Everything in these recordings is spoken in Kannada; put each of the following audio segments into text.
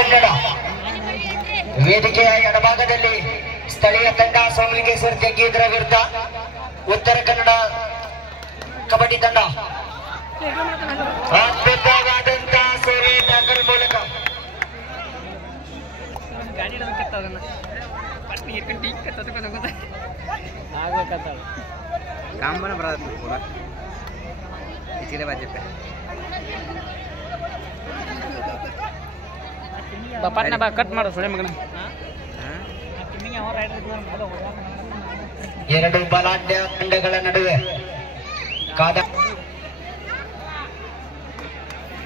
ಕನ್ನಡ. ವೇದಿಕೆಯ ಎಡಭಾಗದಲ್ಲಿ ಸ್ಥಳೀಯ ತಂಡ ಸೋಮಲಿಂಗೇಶ್ವರ ತೆಗ್ಗಿದ್ರ ವಿರುದ್ಧ ಉತ್ತರ ಕನ್ನಡ ಕಬಡ್ಡಿ ತಂಡ. ಅದ್ಭುತವಾದಂತ ಸೋರೆ ಟ್ಯಾಕಲ್ ಮೂಲಕ ಕಾಂಬನ ಬರತ್ತೆ ಪೂರ ಇಚಿಲೆ ಬಾಜೆಪೆ ಬಪ್ಪನ ಬಾ ಕಟ್ ಮಾಡು ಸುಳೆ ಮಗನ. ಎರಡು ಬಲಾಢ್ಯ ತಂಡಗಳ ನಡುವೆ ಕಾದ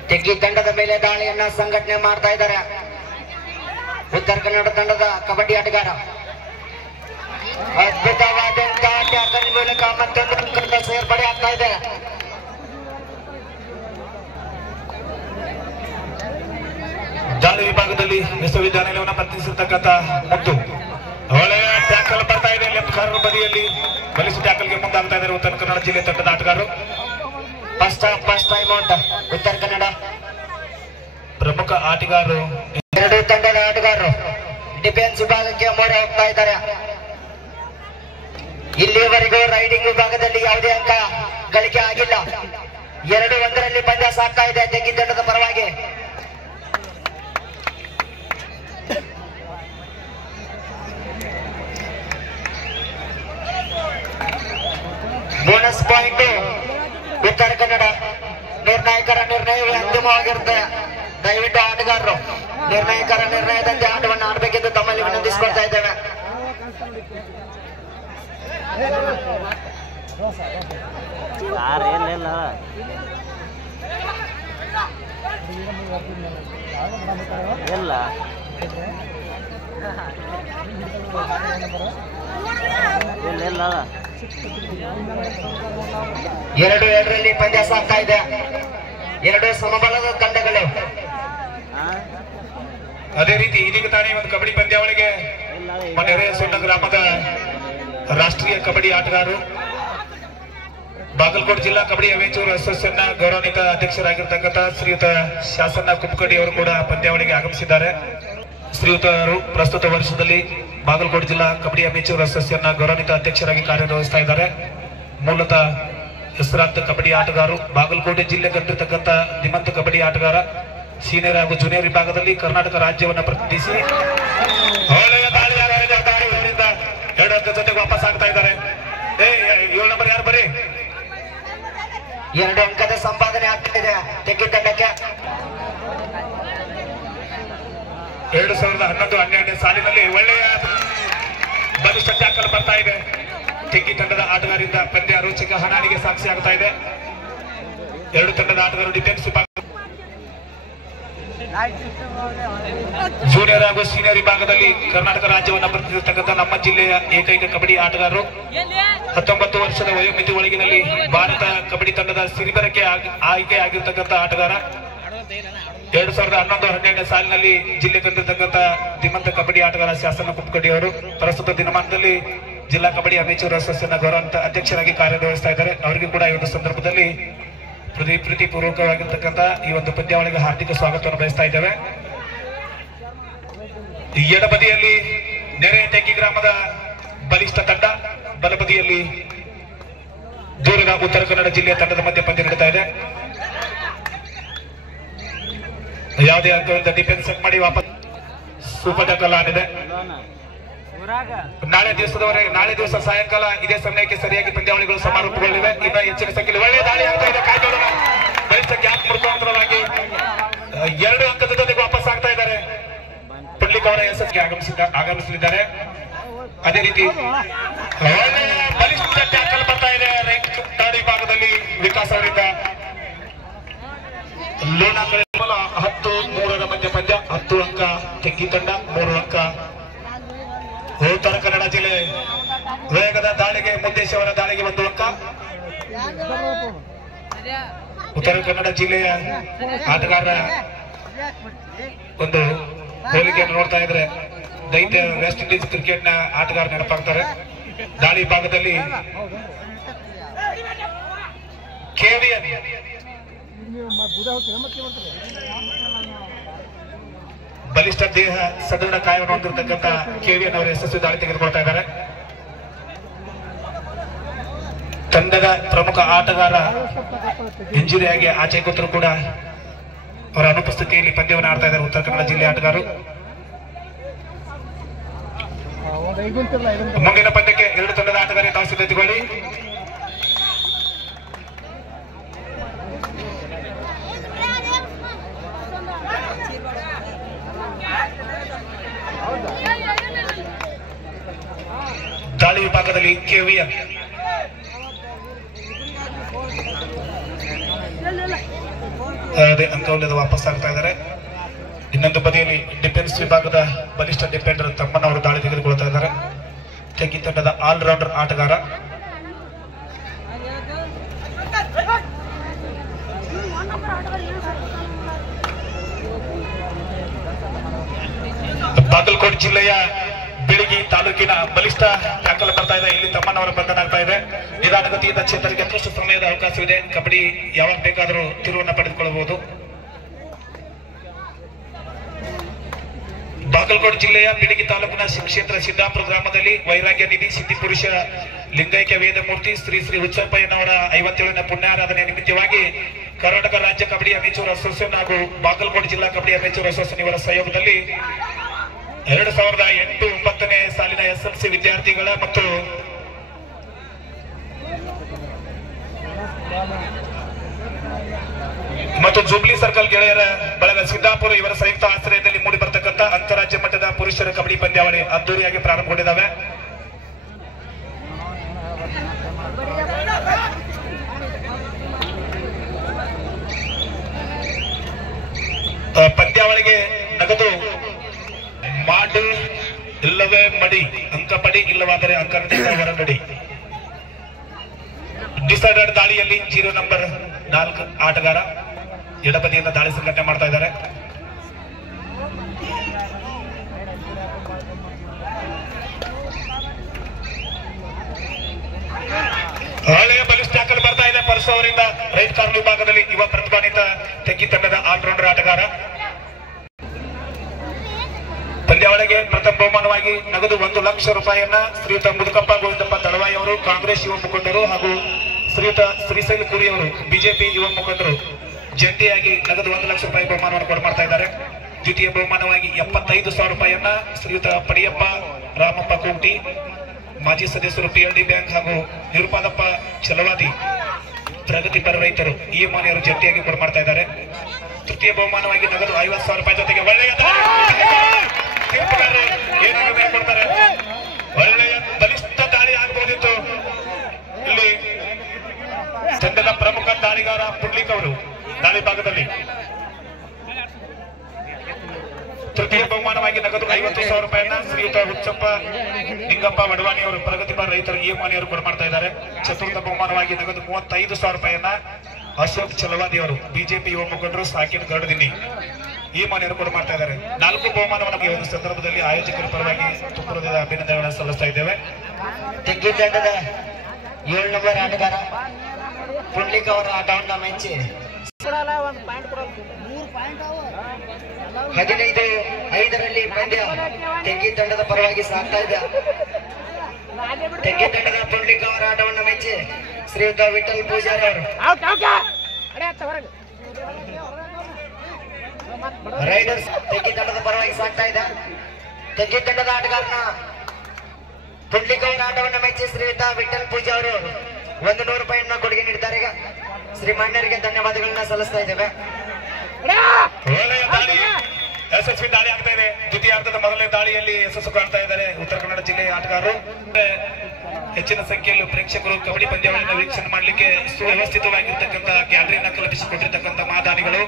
ತೆಗ್ಗಿ ತಂಡದ ಮೇಲೆ ದಾಳಿಯನ್ನ ಸಂಘಟನೆ ಮಾಡ್ತಾ ಇದ್ದಾರೆ ಉತ್ತರ ಕನ್ನಡ ತಂಡದ ಕಬಡ್ಡಿ ಆಟಗಾರ. ಅದ್ಭುತವಾದಂತಹ ಟ್ಯಾಕಲ್ ಮೂಲಕ ಮತ್ತೊಂದು ಅಂಕದ ಸೇರ್ಪಡೆ ಆಗ್ತಾ ಇದೆ. ದಾಳಿ ವಿಭಾಗದಲ್ಲಿ ವಿಶ್ವವಿದ್ಯಾನಿಲಯವನ್ನು ಪ್ರತಿನಿಧಿಸಿರ್ತಕ್ಕಂಥ ಮತ್ತು ಒಳ್ಳೆಯ ಟ್ಯಾಕಲ್ ಬರ್ತಾ ಇದೆ. ಲೆಫ್ಟ್ ಕಾರ್ನರ್ ಬದಿಯಲ್ಲಿ ಬಲಿಷ್ಠ ಟ್ಯಾಕಲ್ಗೆ ಮುಂದಾಗ್ತಾ ಇದ್ದಾರೆ ಉತ್ತರ ಕನ್ನಡ ಜಿಲ್ಲೆ ತಂಡದ ಆಟಗಾರರು. First time out Uttara Kannada. ಪ್ರಮುಖ ಆಟಗಾರರು ಎರಡು ತಂಡದ ಆಟಗಾರರು ಡಿಫೆನ್ಸ್ ವಿಭಾಗಕ್ಕೆ ಮೊರೆ ಹೋಗ್ತಾ ಇದ್ದಾರೆ. ಇಲ್ಲಿಯವರೆಗೂ ರೈಡಿಂಗ್ ವಿಭಾಗದಲ್ಲಿ ಯಾವುದೇ ಅಂಕ ಗಳಿಕೆ ಆಗಿಲ್ಲ. 2-1 ಪಂದ್ಯ ಸಾಗ್ತಾ ಇದೆ ತೆಗ್ಗಿ ತಂಡದ ಪರವಾಗಿ. Bonus point Uttara Kannada. ನಿರ್ಣಾಯಕರ ನಿರ್ಣಯವೇ ಅಂತಿಮವಾಗಿರುತ್ತೆ. ದಯವಿಟ್ಟು ಆಟಗಾರರು ನಿರ್ಣಾಯಕರ ನಿರ್ಣಯದಂತೆ ಆಟವನ್ನು ಆಡಬೇಕೆಂದು ತಮ್ಮಲ್ಲಿ ವಿನಂತಿಸಿಕೊಳ್ತಾ ಇದ್ದೇವೆ. ಎರಡು ಎರಡರಲ್ಲಿ ಪಂದ್ಯ ಸಾಗ್ತಾ ಇದೆ. ಎರಡು ಸಮಬಲದ ತಂಡಗಳು. ಅದೇ ರೀತಿ ಇದೀಗ ತಾನೇ ಒಂದು ಕಬಡ್ಡಿ ಪಂದ್ಯಾವಳಿಗೆ ಮನೆರೆ ಸೊಣ್ಣ ಗ್ರಾಮದ ರಾಷ್ಟ್ರೀಯ ಕಬಡ್ಡಿ ಆಟಗಾರರು ಬಾಗಲಕೋಟೆ ಜಿಲ್ಲಾ ಕಬಡ್ಡಿ ಅವೇಚೂರು ಅಸೋಸಿಯೇಷನ್ ಗೌರವಾನ್ವಿತ ಅಧ್ಯಕ್ಷರಾಗಿರ್ತಕ್ಕಂಥ ಶ್ರೀಯುತ ಶಾಸನ ಕುಮ್ಮಕಡ್ಡಿ ಅವರು ಕೂಡ ಪಂದ್ಯಾವಳಿಗೆ ಆಗಮಿಸಿದ್ದಾರೆ. ಶ್ರೀಯುತರು ಪ್ರಸ್ತುತ ವರ್ಷದಲ್ಲಿ ಬಾಗಲಕೋಟೆ ಜಿಲ್ಲಾ ಕಬಡ್ಡಿ ಅಮೇಚೂರ್ ಅಸೋಸಿಯೇಷನ್ ಗೌರವಾನ್ವಿತ ಅಧ್ಯಕ್ಷರಾಗಿ ಕಾರ್ಯನಿರ್ವಹಿಸ್ತಾ ಇದ್ದಾರೆ. ಮೂಲತಃ ಹೆಸರಾಂತ ಕಬಡ್ಡಿ ಆಟಗಾರರು, ಬಾಗಲಕೋಟೆ ಜಿಲ್ಲೆ ಕಂಡಿರ್ತಕ್ಕಂಥ ಧೀಮಂತ ಕಬಡ್ಡಿ ಆಟಗಾರ. ಸೀನಿಯರ್ ಹಾಗೂ ಜೂನಿಯರ್ ವಿಭಾಗದಲ್ಲಿ ಕರ್ನಾಟಕ ರಾಜ್ಯವನ್ನು ಪ್ರತಿನಿಧಿಸಿ ಒಳ್ಳೆಯ ದಾಳಿ ಇಲ್ಲಿಂದ 2 ಅಂಕ ಜೊತೆಗೆ ವಾಪಸ್ ಆಗ್ತಾ ಇದ್ದಾರೆ. 7 ನಂಬರ್ ಯಾರು ಬರೀ 2 ಅಂಕದ ಸಂಪಾದನೆ ಆಗ್ತಾ ಇದೆ ತೆಗ್ಗಿ ತಂಡಕ್ಕೆ. 2011-12 ಸಾಲಿನಲ್ಲಿ ಒಳ್ಳೆಯ ಬಲಿಷ್ಠ ಟ್ಯಾಕಲ್ ಬರ್ತಾ ಇದೆ. ತೆಗ್ಗಿ ತಂಡದ ಆಟಗಾರರಿಂದ ಪಂದ್ಯ ರೋಚಕ ಹಣಾಣಿಗೆ ಸಾಕ್ಷಿ ಆಗ್ತಾ ಇದೆ. 2 ತಂಡದ ಆಟಗಾರರು ಡಿಫೆನ್ಸ್ ವಿಭಾಗ, ಜೂನಿಯರ್ ಹಾಗೂ ಸೀನಿಯರ್ ವಿಭಾಗದಲ್ಲಿ ಕರ್ನಾಟಕ ರಾಜ್ಯವನ್ನು ಪ್ರತಿನಿಧಿಸತಕ್ಕಂಥ ನಮ್ಮ ಜಿಲ್ಲೆಯ ಏಕೈಕ ಕಬಡ್ಡಿ ಆಟಗಾರರು. 19 ವರ್ಷದ ವಯೋಮಿತಿ ಒಳಗಿನಲ್ಲಿ ಭಾರತ ಕಬಡ್ಡಿ ತಂಡದ ಸಿರಿಬರಕ್ಕೆ ಆಯ್ಕೆ ಆಗಿರ್ತಕ್ಕಂಥ ಆಟಗಾರ. 2011-12 ಸಾಲಿನಲ್ಲಿ ಜಿಲ್ಲೆ ಕಂಡಿರ್ತಕ್ಕಂಥ ಧೀಮಂತ ಕಬಡ್ಡಿ ಆಟಗಾರ ಶಾಸನ ಕುಮ್ಮಕಡ್ಡಿ ಅವರು ಪ್ರಸ್ತುತ ದಿನಮಾನದಲ್ಲಿ ಜಿಲ್ಲಾ ಕಬಡ್ಡಿ ಅಮೇಚೂರ್ ಅಸೋಸಿಯೇಷನ್ ಗೌರವಾನ್ವಿತ ಅಧ್ಯಕ್ಷರಾಗಿ ಕಾರ್ಯನಿರ್ವಹಿಸ್ತಾ ಇದ್ದಾರೆ. ಅವರಿಗೂ ಕೂಡ ಈ ಒಂದು ಸಂದರ್ಭದಲ್ಲಿ ಪ್ರೀತಿಪೂರ್ವಕವಾಗಿರ್ತಕ್ಕಂಥ ಈ ಒಂದು ಪಂದ್ಯಾವಳಿಗೆ ಹಾರ್ದಿಕ ಸ್ವಾಗತವನ್ನು ಬಯಸ್ತಾ ಇದ್ದೇವೆ. ಎಡಬದಿಯಲ್ಲಿ ನೆರೆ ತೆಗ್ಗಿ ಗ್ರಾಮದ ಬಲಿಷ್ಠ ತಂಡ, ಬಲಬದಿಯಲ್ಲಿ ದೂರದ ಉತ್ತರ ಕನ್ನಡ ಜಿಲ್ಲೆಯ ತಂಡದ ಮಧ್ಯೆ ಪಂದ್ಯ ನಡೀತಾ ಇದೆ. ಯಾವುದೇ ಅಂಕದಿಂದ ಡಿಫೆನ್ಸ್ ಮಾಡಿ ವಾಪಸ್ ಸೂಪರ್ ಟ್ಯಾಕಲ್ ಆಡಿದೆ. ನಾಳೆ ದಿವಸ ಸಾಯಂಕಾಲ ಇದೇ ಸಮಯಕ್ಕೆ ಸರಿಯಾಗಿ ಪಂದ್ಯಾವಳಿಗಳು ಸಮಾರೋಪಗೊಳ್ಳಿವೆ. ಇನ್ನ ಹೆಚ್ಚಿನ ಸಂಖ್ಯೆಯಲ್ಲಿ ಒಳ್ಳೆಯ ದಾಳಿ ಆಗ್ತಾ ಇದೆ. ಕಾಯ್ದೋಡೋಣ. ಬಲಿಷ್ಠ ಗ್ಯಾಪ್ ಮುಖಾಂತರವಾಗಿ 2 ಅಂಕದ ಜೊತೆಗೆ ವಾಪಸ್ ಆಗ್ತಾ ಇದ್ದಾರೆ. ಪುಡ್ಲಿಕ್ ಅವರ ಎಸ್ಎಸ್ಗೆ ಆಗಮಿಸಲಿದ್ದಾರೆ. ಅದೇ ರೀತಿ ಒಳ್ಳೆಯ ಬಲಿಷ್ಠ ಟ್ಯಾಕಲ್ ಬರ್ತಾ ಇದೆ ರೈಟ್ ದಾಳಿ ಭಾಗದಲ್ಲಿ ವಿಕಾಸ್ ಅವರಿಂದ. ಲೋಣ 10-3 ಮಧ್ಯ ಪಂದ್ಯ, 10 ಅಂಕ ತೆಗ್ಗಿ ತಂಡ, 3 ಅಂಕ ಉತ್ತರ ಕನ್ನಡ ಜಿಲ್ಲೆ. ವೇಗದ ದಾಳಿಗೆ ಮುದ್ದೇಶವರ ದಾಳಿಗೆ 1 ಅಂಕ. ಉತ್ತರ ಕನ್ನಡ ಜಿಲ್ಲೆಯ ಆಟಗಾರರ ಒಂದು ಹೋಲಿಕೆಯನ್ನು ನೋಡ್ತಾ ಇದ್ರೆ ದೈತ್ಯ ವೆಸ್ಟ್ ಇಂಡೀಸ್ ಕ್ರಿಕೆಟ್ ನ ಆಟಗಾರ ನೆನಪಾಗ್ತಾರೆ. ದಾಳಿ ಭಾಗದಲ್ಲಿ KVN ಬಲಿಷ್ಠ ದೇಹ ಸದೃಢ ಕಾಯವನ್ನು ಹೊಂದಿರತಕ್ಕಂತ ಕೆವಿಎನ್ ಅವರು ಯಶಸ್ವಿ ದಾಳಿ ತೆಗೆದುಕೊಳ್ತಾ ಇದ್ದಾರೆ. ತಂಡದ ಪ್ರಮುಖ ಆಟಗಾರ ಇಂಜುರಿ ಆಗಿ ಆಚೆ ಕೂತರು ಕೂಡ ಅವರ ಅನುಪಸ್ಥಿತಿಯಲ್ಲಿ ಪಂದ್ಯವನ್ನು ಆಡ್ತಾ ಇದ್ದಾರೆ ಉತ್ತರ ಕನ್ನಡ ಜಿಲ್ಲೆ ಆಟಗಾರರು. ಮುಂದಿನ ಪಂದ್ಯಕ್ಕೆ ಎರಡು ತಂಡದ ಆಟಗಾರರಿಗೆ ತಾವು ಸಿದ್ಧತೆಗೊಳ್ಳಿ. ದಾಳಿ ವಿಭಾಗದಲ್ಲಿ ಕೆವಿಎನ್ ಅಂಕವನ್ನು ವಾಪಸ್ ಆಗ್ತಾ ಇದ್ದಾರೆ. ಇನ್ನೊಂದು ಬದಿಯಲ್ಲಿ ಡಿಫೆನ್ಸ್ ವಿಭಾಗದ ಬಲಿಷ್ಠ ಡಿಫೆಂಡರ್ ತಮ್ಮನವರು ದಾಳಿ ತೆಗೆದುಕೊಳ್ತಾ ಇದ್ದಾರೆ. ತೆಗಿ ತಂಡದ ಆಲ್ರೌಂಡರ್ ಆಟಗಾರ ಬಾಗಲಕೋಟೆ ಜಿಲ್ಲೆಯ ಬಿಳಿಗಿ ತಾಲೂಕಿನ ಬಲಿಷ್ಠ ಟ್ಯಾಕಲ್ ಬರ್ತಾ ಇದೆ. ಇಲ್ಲಿ ತಮ್ಮನವರ ಬಂಧನ ಆಗ್ತಾ ಇದೆ. ನಿಧಾನಗತಿಯಿಂದ ಚೇತರಿಗೆ ಅಷ್ಟು ಸಮಯದ ಅವಕಾಶವಿದೆ. ಕಬಡ್ಡಿ ಯಾವಾಗ ಬೇಕಾದರೂ ತಿರುವನ್ನು ಪಡೆದುಕೊಳ್ಳಬಹುದು. ಬಾಗಲಕೋಟೆ ಜಿಲ್ಲೆಯ ಬಿಳಿಗಿ ತಾಲೂಕಿನ ಕ್ಷೇತ್ರ ಸಿದ್ದಾಪುರ ಗ್ರಾಮದಲ್ಲಿ ವೈರಾಗ್ಯ ನಿಧಿ ಸಿದ್ಧಿಪುರುಷ ಲಿಂಗೈಕ್ಯ ವೇದಮೂರ್ತಿ ಶ್ರೀ ಶ್ರೀ ಹುಚ್ಚಪ್ಪಯ್ಯನವರ 57ನೇ ಪುಣ್ಯಾರಾಧನೆ ನಿಮಿತ್ತವಾಗಿ ಕರ್ನಾಟಕ ರಾಜ್ಯ ಕಬಡ್ಡಿ ಅಮೇಚೂರ್ ಅಸೋಸಿಯೇಷನ್ ಹಾಗೂ ಬಾಗಲಕೋಟೆ ಜಿಲ್ಲಾ ಕಬಡ್ಡಿ ಅಮೇಚೂರ್ ಅಸೋಸಿಯೇಷನ್ ಇವರ ಸಹಯೋಗದಲ್ಲಿ 2008-9ನೇ ಸಾಲಿನ SLC ವಿದ್ಯಾರ್ಥಿಗಳ ಮತ್ತು ಜೂಬ್ಲಿ ಸರ್ಕಲ್ ಗೆಳೆಯರ ಬಳಗ ಸಿದ್ದಾಪುರ ಇವರ ಸಂಯುಕ್ತ ಆಶ್ರಯದಲ್ಲಿ ಮೂಡಿ ಬರತಕ್ಕಂತ ಅಂತಾರಾಜ್ಯ ಮಟ್ಟದ ಪುರುಷರ ಕಬಡ್ಡಿ ಪಂದ್ಯಾವಳಿ ಅದ್ದೂರಿಯಾಗಿ ಪ್ರಾರಂಭಗೊಂಡಿದ್ದಾವೆ. ಪಂದ್ಯಾವಳಿಗೆ ನಗದು ಮಾಡು ಇಲ್ಲವೇ ಮಡಿ, ಅಂಕ ಪಡಿ ಇಲ್ಲವಾದರೆ ಅಂಕದಿಂದ ಹೊರಗಡಿ. ಡಿಸೈಡೆಡ್ ದಾಳಿಯಲ್ಲಿ 0 ನಂಬರ್ 4 ಆಟಗಾರ ಎಡಬದಿಯಿಂದ ದಾಳಿ ಸಂಘಟನೆ ಮಾಡ್ತಾ ಇದ್ದಾರೆ. ಹಳೆಯ ಬಲಿಷ್ಠ ಟ್ಯಾಕಲ್ ಬರ್ತಾ ಇದೆ ಪರಸು ಅವರಿಂದ ರೈಟ್ ಕಾರ್ನರ್ ವಿಭಾಗದಲ್ಲಿ ಯುವ ಪ್ರತಿಭಾನ್ವಿತ ತೆಗ್ಗಿ ತಂಡದ ಆಲ್ರೌಂಡರ್ ಆಟಗಾರ. ಪಂದ್ಯಾವಳಿಗೆ ಪ್ರಥಮ ಬಹುಮಾನವಾಗಿ ನಗದು 1 ಲಕ್ಷ ರೂಪಾಯಿಯನ್ನ ಶ್ರೀಯುತ ಮುದುಕಪ್ಪ ಗೋವಿಂದಪ್ಪ ದಳವಾಯಿ ಅವರು ಕಾಂಗ್ರೆಸ್ ಯುವ ಮುಖಂಡರು ಹಾಗೂ ಶ್ರೀಯುತ ಶ್ರೀಶೈಲ್ ಕುರಿ ಅವರು ಬಿಜೆಪಿ ಯುವ ಮುಖಂಡರು ಜಂಟಿಯಾಗಿ ನಗದು 1 ಲಕ್ಷ ರೂಪಾಯಿ ಬಹುಮಾನವನ್ನು ಕೊಡ್ತಾ ಇದ್ದಾರೆ. ದ್ವಿತೀಯ ಬಹುಮಾನವಾಗಿ 75,000 ರೂಪಾಯಿಯನ್ನ ಶ್ರೀಯುತ ಪಡಿಯಪ್ಪ ರಾಮಪ್ಪ ಕೋಟಿ ಮಾಜಿ ಸದಸ್ಯರು PLD ಬ್ಯಾಂಕ್ ಹಾಗೂ ನಿರುಪಾದಪ್ಪ ಚಲವಾದಿ ಪ್ರಗತಿಪರ ರೈತರು ಈ ಮಾನ್ಯರು ಜಂಟಿಯಾಗಿ ಕೊಡ್ತಾ ಇದ್ದಾರೆ. ತೃತೀಯ ಬಹುಮಾನವಾಗಿ ನಗದು 50,000 ರೂಪಾಯಿ ಜೊತೆಗೆ ಒಳ್ಳೆಯ ಏನಾಗಿದೆ ಕೊಡ್ತಾರೆ. ಒಳ್ಳೆಯ ಬಲಿಷ್ಠ ದಾಳಿ ಆಗಬಹುದಿತ್ತು. ಇಲ್ಲಿ ತಂಡದ ಪ್ರಮುಖ ದಾಳಿಗಾರ ಪುಡ್ಲಿಕ್ ಅವರು ದಾಳಿ ಭಾಗದಲ್ಲಿ. ತೃತೀಯ ಬಹುಮಾನವಾಗಿ ನಗದು 50,000 ರೂಪಾಯಿಯನ್ನ ಶ್ರೀಯುತ ಹುಚ್ಚಪ್ಪ ನಿಂಗಪ್ಪ ವಡವಾಣಿ ಅವರು ಪ್ರಗತಿಪರ ರೈತರು ಈ ಮಾನ್ಯರು ಕೊಡ್ತಾ ಇದ್ದಾರೆ. ಚತುರ್ಥ ಬಹುಮಾನವಾಗಿ ನಗದು 35,000 ರೂಪಾಯಿಯನ್ನ ಅಶೋಕ್ ಚಲವಾದಿ ಅವರು ಬಿಜೆಪಿ ಯುವ ಮುಖಂಡರು ಸಾಕಿನ ಗರುಡದಿನ್ನಿ ಈ ಮಾನ್ಯರು ಕೊಡ್ತಾ ಇದ್ದಾರೆ. 4 ಬಹುಮಾನವನ್ನು ಈ ಒಂದು ಸಂದರ್ಭದಲ್ಲಿ ಆಯೋಜಕರ ಪರವಾಗಿ ತುಂಬದ ಅಭಿನಂದನೆಗಳನ್ನು ಸಲ್ಲಿಸ್ತಾ ಇದ್ದೇವೆ. ತೆಗ್ಗಿ ತಂಡದ 7 ನಂಬರ್ ಆಟಗಾರ ಪುಂಡ್ಲಿಕ್ ಅವರ ಆಟವನ್ನು ಮೆಚ್ಚಿ 15-5ರಲ್ಲಿ ಪಂದ್ಯ ತೆಗ್ಗಿ ತಂಡದ ಪರವಾಗಿ ಸಾಗ್ತಾ ಇದೆ. ತೆಗ್ಗಿ ತಂಡದ ಪುಂಡ್ಲಿಕ್ ಅವರ ಆಟವನ್ನು ಮೆಚ್ಚಿ ಶ್ರೀಯುತ ವಿಠಲ್ ಪೂಜಾರಿ ಅವರು ರೈಡರ್ಸ್ ತೆಗ್ಗಿ ತಂಡದ ಪರವಾಗಿ ಸಾಗ್ತಾ ಇದೆ. ತೆಗ್ಗಿ ತಂಡದ ಆಟಗಾರನ ಪುಂಡ್ಲಿಕ್ ಅವರ ಆಟವನ್ನು ಮೆಚ್ಚಿ ಶ್ರೀಯುತ ವಿಠಲ್ ಪೂಜಾ ಅವರು 100 ರೂಪಾಯಿಯನ್ನ ಕೊಡುಗೆ ನೀಡಿದ್ದಾರೆ. ಈಗ ಶ್ರೀಮಣ್ಣರಿಗೆ ಧನ್ಯವಾದಗಳನ್ನ ಸಲ್ಲಿಸ್ತಾ ಇದ್ದೇವೆ. ಯಶಸ್ವಿ ದಾಳಿ ಆಗ್ತಾ ಇದೆ. ದ್ವಿತೀಯಾರ್ಧದ ಮೊದಲನೇ ದಾಳಿಯಲ್ಲಿ ಯಶಸ್ಸು ಕಾಣ್ತಾ ಇದ್ದಾರೆ ಉತ್ತರ ಕನ್ನಡ ಜಿಲ್ಲೆಯ ಆಟಗಾರರು. ಹೆಚ್ಚಿನ ಸಂಖ್ಯೆಯಲ್ಲಿ ಪ್ರೇಕ್ಷಕರು ಕಬಡ್ಡಿ ಪಂದ್ಯಾವಳಿಯನ್ನು ವೀಕ್ಷಣೆ ಮಾಡಲಿಕ್ಕೆ ಸುವ್ಯವಸ್ಥಿತವಾಗಿರ್ತಕ್ಕಂಥ ಗ್ಯಾಲರಿಯನ್ನು ಕಲ್ಪಿಸಿಕೊಟ್ಟಿರ್ತಕ್ಕಂಥ ಮಾದಾನಿಗಳು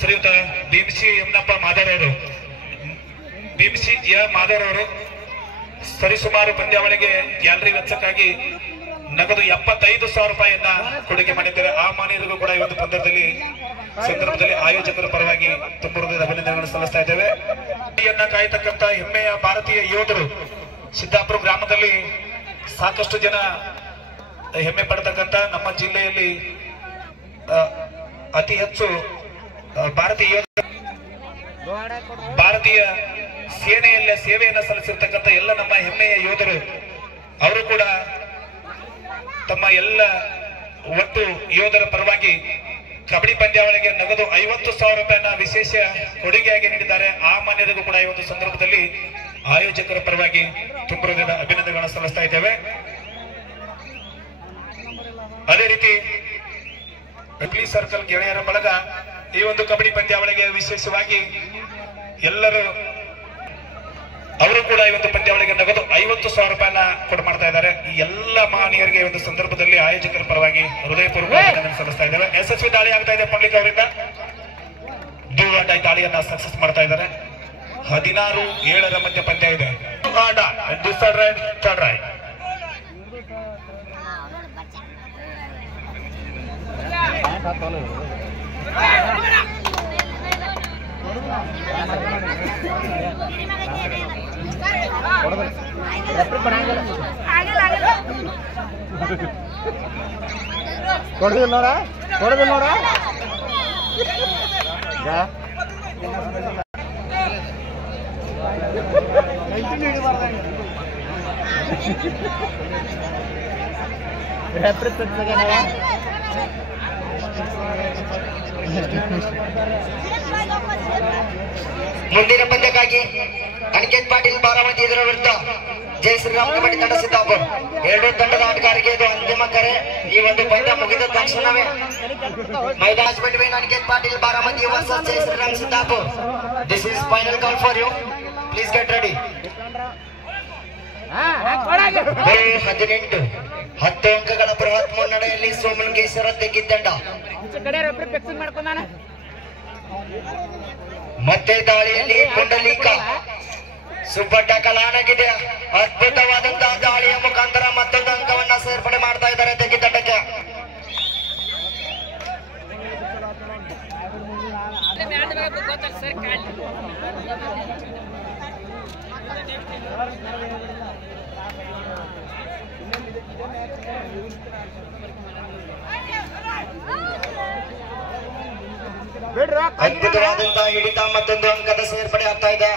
ಶ್ರೀಯುತ ಭೀಮಸಿ ಯಮನಪ್ಪ ಮಾದರವರು ಸರಿಸುಮಾರು ಪಂದ್ಯಾವಳಿಗೆ ಗ್ಯಾಲರಿ ವೆಚ್ಚಕ್ಕಾಗಿ ನಗದು 75,000 ರೂಪಾಯಿಯನ್ನ ಕೊಡುಗೆ ಮಾಡಿದ್ದಾರೆ. ಆ ಮಾನ್ಯರಿಗೂ ಕೂಡ ಈ ಒಂದು ಸಂದರ್ಭದಲ್ಲಿ ಆಯೋಜಕರ ಪರವಾಗಿ ತುಂಬ ಹೃದಯದ ಅಭಿನಂದನೆಗಳನ್ನು ಸಲ್ಲಿಸ್ತಾ ಇದ್ದೇವೆ. ಕಾಯತಕ್ಕಂತ ಹೆಮ್ಮೆಯ ಭಾರತೀಯ ಯೋಧರು ಸಿದ್ದಾಪುರ ಗ್ರಾಮದಲ್ಲಿ ಸಾಕಷ್ಟು ಜನ ಹೆಮ್ಮೆ ಪಡತಕ್ಕಂತ ನಮ್ಮ ಜಿಲ್ಲೆಯಲ್ಲಿ ಅತಿ ಹೆಚ್ಚು ಭಾರತೀಯ ಯೋಧರು ಭಾರತೀಯ ಸೇನೆಯಲ್ಲೇ ಸೇವೆಯನ್ನು ಸಲ್ಲಿಸಿರ್ತಕ್ಕಂಥ ಎಲ್ಲ ನಮ್ಮ ಹೆಮ್ಮೆಯ ಯೋಧರು ಅವರು ಕೂಡ ತಮ್ಮ ಎಲ್ಲ ಒಟ್ಟು ಯೋಧರ ಪರವಾಗಿ ಕಬಡ್ಡಿ ಪಂದ್ಯಾವಳಿಗೆ ನಗದು 50,000 ರೂಪಾಯಿನ ವಿಶೇಷ ಕೊಡುಗೆಯಾಗಿ ನೀಡಿದ್ದಾರೆ. ಆ ಮಾನ್ಯರಿಗೂ ಕೂಡ ಈ ಒಂದು ಸಂದರ್ಭದಲ್ಲಿ ಆಯೋಜಕರ ಪರವಾಗಿ ತುಂಬ ಹೃದಯದ ಅಭಿನಂದನೆಗಳನ್ನು ಸಲ್ಲಿಸ್ತಾ ಇದ್ದೇವೆ. ಅದೇ ರೀತಿ ಹುಬ್ಳಿ ಸರ್ಕಲ್ ಗೆಳೆಯರ ಬಳಗ ಈ ಒಂದು ಕಬಡ್ಡಿ ಪಂದ್ಯಾವಳಿಗೆ ವಿಶೇಷವಾಗಿ ಎಲ್ಲರೂ ಅವರು ಕೂಡ ಈ ಒಂದು ಪಂದ್ಯಾವಳಿಗೆ ನಗದು 50,000 ರೂಪಾಯಿನ ಕೊಡು ಮಾಡ್ತಾ ಇದ್ದಾರೆ. ಈ ಎಲ್ಲ ಮಹನೀಯರಿಗೆ ಈ ಒಂದು ಸಂದರ್ಭದಲ್ಲಿ ಆಯೋಜಕರ ಪರವಾಗಿ ಹೃದಯಪೂರ್ವಕ ಅಭಿನಂದನೆ ಸಲ್ಲಿಸ್ತಾ ಇದ್ದೇವೆ. ಯಶಸ್ವಿ ದಾಳಿ ಆಗ್ತಾ ಇದೆ ಪಬ್ಲಿಕ್ ಅವರಿಂದ. ದೂರಾಟ ದಾಳಿಯನ್ನ ಸಕ್ಸಸ್ ಮಾಡ್ತಾ ಇದ್ದಾರೆ. 16-7 ಮಧ್ಯ ಪಂದ್ಯ ಇದೆ. ಮುಂದಿನ ಪಂದ್ಯಕ್ಕಾಗಿ ಅನಿಕೇತ್ ಪಾಟೀಲ್ ಬಾರಾಮತಿ ಇದರ ವಿರುದ್ಧ ಜೈ ಶ್ರೀರಾಮ್ ಕಬಡ್ಡಿ ತಂಡ ಸಿದ್ದಾಪುರ. 2 ತಂಡದ ಆಟಗಾರರಿಗೆ ಇದು ಅಂತಿಮ ಕರೆ. ಈ ಒಂದು ಪಂದ್ಯ ಮುಗಿದ ತಕ್ಷಣವೇ ಮೈದಾನ between Aniket Patil Baramati versus Jai Shriram Siddapur. This is final call for you. Please get ready. 18 10 ಅಂಕಗಳ ಬೃಹತ್ ಮುನ್ನಡೆಯಲ್ಲಿ ಸೋಮಲಿಂಗೇಶ್ವರ ತೆಗ್ಗಿದ್ದಂಡ. ಮತ್ತೆ ದಾಳಿಯಲ್ಲಿ ಪುಂಡಲೀಕ ಸೂಪರ್ ಟ್ಯಾಕಲ್ ಆಗಿದೆ. ಅದ್ಭುತವಾದಂತಹ ದಾಳಿಯ ಮುಖಾಂತರ ಮತ್ತೊಂದು ಅಂಕವನ್ನ ಸೇರ್ಪಡೆ ಮಾಡ್ತಾ ಇದ್ದಾರೆ ತೆಗ್ಗಿದ್ದಂಡಕ್ಕೆ. ಅದ್ಭುತವಾದಂತಹ ಹಿಡಿತ ಮತ್ತೊಂದು ಅಂಕದ ಸೇರ್ಪಡೆ ಆಗ್ತಾ ಇದೆ.